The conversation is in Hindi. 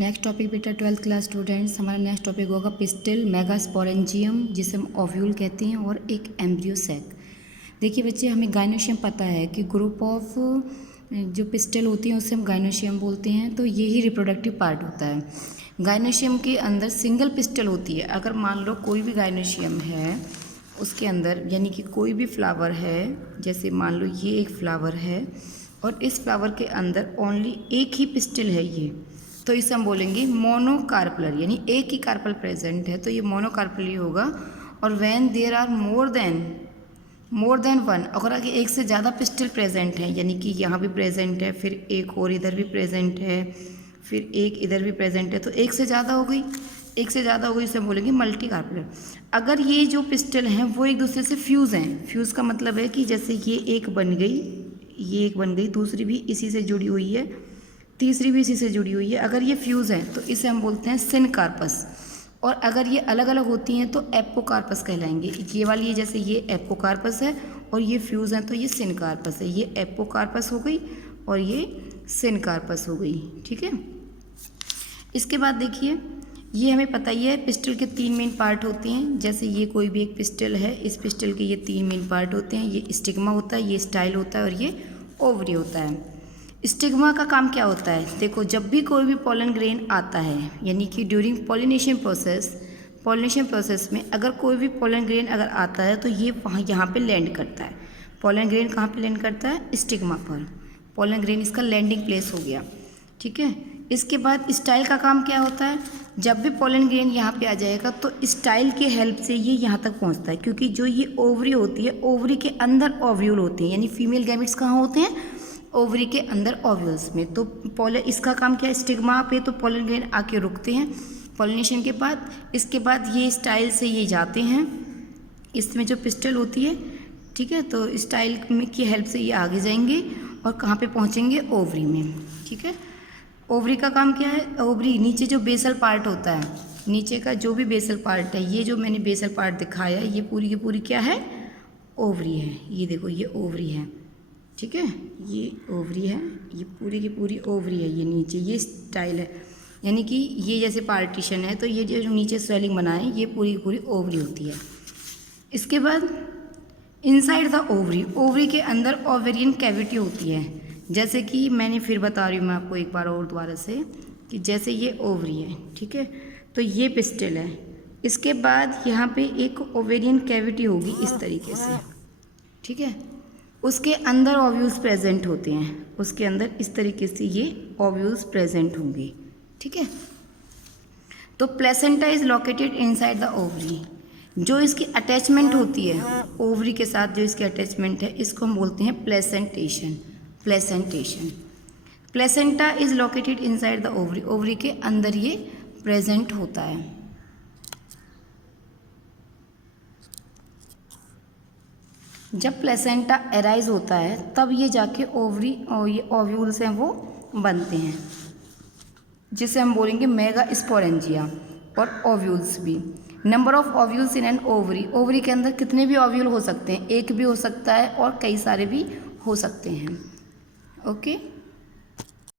नेक्स्ट टॉपिक बेटा 12th क्लास स्टूडेंट्स, हमारा नेक्स्ट टॉपिक होगा पिस्टिल, मेगास्पोरेंजियम जिसे हम ओव्यूल कहते हैं, और एक एम्ब्रियो सैक। देखिए बच्चे, हमें गायनोशियम पता है कि ग्रुप ऑफ जो पिस्टिल होती हैं उसे हम गायनोशियम बोलते हैं। तो यही रिप्रोडक्टिव पार्ट होता है। गायनोशियम के अंदर सिंगल पिस्टिल होती है। अगर मान लो कोई भी गायनोशियम है, उसके अंदर यानी कि कोई भी फ्लावर है, जैसे मान लो ये एक फ्लावर है और इस फ्लावर के अंदर ओनली एक ही पिस्टिल है ये, तो इसे हम बोलेंगे मोनोकार्पलर, यानी एक ही कार्पल प्रेजेंट है तो ये मोनोकार्पल ही होगा। और when there are more than one, अगर आगे एक से ज़्यादा पिस्टिल प्रेजेंट है, यानी कि यहाँ भी प्रेजेंट है, फिर एक और इधर भी प्रेजेंट है, फिर एक इधर भी प्रेजेंट है, तो एक से ज़्यादा हो गई, इसे हम बोलेंगे मल्टी कार्पलर। अगर ये जो पिस्टिल हैं वो एक दूसरे से फ्यूज़ हैं, फ्यूज़ का मतलब है कि जैसे ये एक बन गई, दूसरी भी इसी से जुड़ी हुई है, तीसरी भी इसी से जुड़ी हुई है। अगर ये फ्यूज़ है तो इसे हम बोलते हैं सिनकार्पस, और अगर ये अलग अलग होती हैं तो एपोकार्पस कहलाएंगे। ये वाली ये जैसे ये एपोकार्पस है और ये फ्यूज़ हैं तो ये सिनकार्पस है। ये एपोकार्पस हो गई और ये सिनकार्पस हो गई, ठीक है। इसके बाद देखिए, ये हमें पता ही है पिस्टल के 3 मेन पार्ट होते हैं। जैसे ये कोई भी एक पिस्टल है, इस पिस्टल के ये 3 मेन पार्ट होते हैं। ये स्टिग्मा होता है, ये स्टाइल होता है और ये ओवरी होता है। स्टिग्मा का काम क्या होता है? देखो, जब भी कोई भी पॉलन ग्रेन आता है, यानी कि ड्यूरिंग पॉलिनेशन प्रोसेस में अगर कोई भी पॉलन ग्रेन अगर आता है तो ये वहाँ यहाँ पे लैंड करता है। पॉलन ग्रेन कहाँ पे लैंड करता है? स्टिग्मा पर। पॉलन ग्रेन इसका लैंडिंग प्लेस हो गया, ठीक है। इसके बाद स्टाइल का काम क्या होता है? जब भी पॉलन ग्रेन यहाँ पे आ जाएगा तो स्टाइल के हेल्प से ये यहाँ तक पहुँचता है, क्योंकि जो ये ओवरी होती है, ओवरी के अंदर ओव्यूल होते हैं, यानी फीमेल गैमेट्स कहाँ होते हैं? ओवरी के अंदर ओव्यूल्स में। तो इसका काम क्या है? स्टिग्मा पे तो पॉलन ग्रेन आके रुकते हैं पॉलिनेशन के बाद। इसके बाद ये स्टाइल से ये जाते हैं, इसमें जो पिस्टल होती है, ठीक है, तो स्टाइल की हेल्प से ये आगे जाएंगे और कहाँ पे पहुँचेंगे? ओवरी में, ठीक है। ओवरी का काम क्या है? ओवरी नीचे जो बेसल पार्ट होता है, नीचे का जो भी बेसल पार्ट है, ये जो मैंने बेसल पार्ट दिखाया है, ये पूरी की पूरी क्या है? ओवरी है। ये देखो, ये ओवरी है, ठीक है, ये ओवरी है, ये पूरी की पूरी ओवरी है। ये नीचे ये स्टाइल है, यानी कि ये जैसे पार्टीशन है, तो ये जो नीचे स्वेलिंग बना है ये पूरी की पूरी ओवरी होती है। इसके बाद इनसाइड द ओवरी के अंदर ओवेरियन कैविटी होती है। जैसे कि मैंने फिर बता रही हूँ मैं आपको एक बार और दोबारा से, कि जैसे ये ओवरी है, ठीक है, तो ये पिस्टल है। इसके बाद यहाँ पे एक ओवेरियन कैविटी होगी इस तरीके से, ठीक है। उसके अंदर ओव्यूल्स प्रेजेंट होते हैं, उसके अंदर इस तरीके से ये ओव्यूल्स प्रेजेंट होंगे, ठीक है। तो placenta is located inside the ovary. जो इसकी अटैचमेंट होती है ओवरी के साथ, जो इसकी अटैचमेंट है, इसको हम बोलते हैं placentation. Placenta is located inside the ovary, ovary के अंदर ये प्रेजेंट होता है। जब प्लेसेंटा एराइज होता है तब ये जाके ओवरी और ये ओव्यूल्स हैं वो बनते हैं, जिसे हम बोलेंगे मेगास्पोरेंजिया। और ओव्यूल्स भी, number of ovules in an ovary, ovary के अंदर कितने भी ओव्यूल हो सकते हैं? एक भी हो सकता है और कई सारे भी हो सकते हैं, ओके।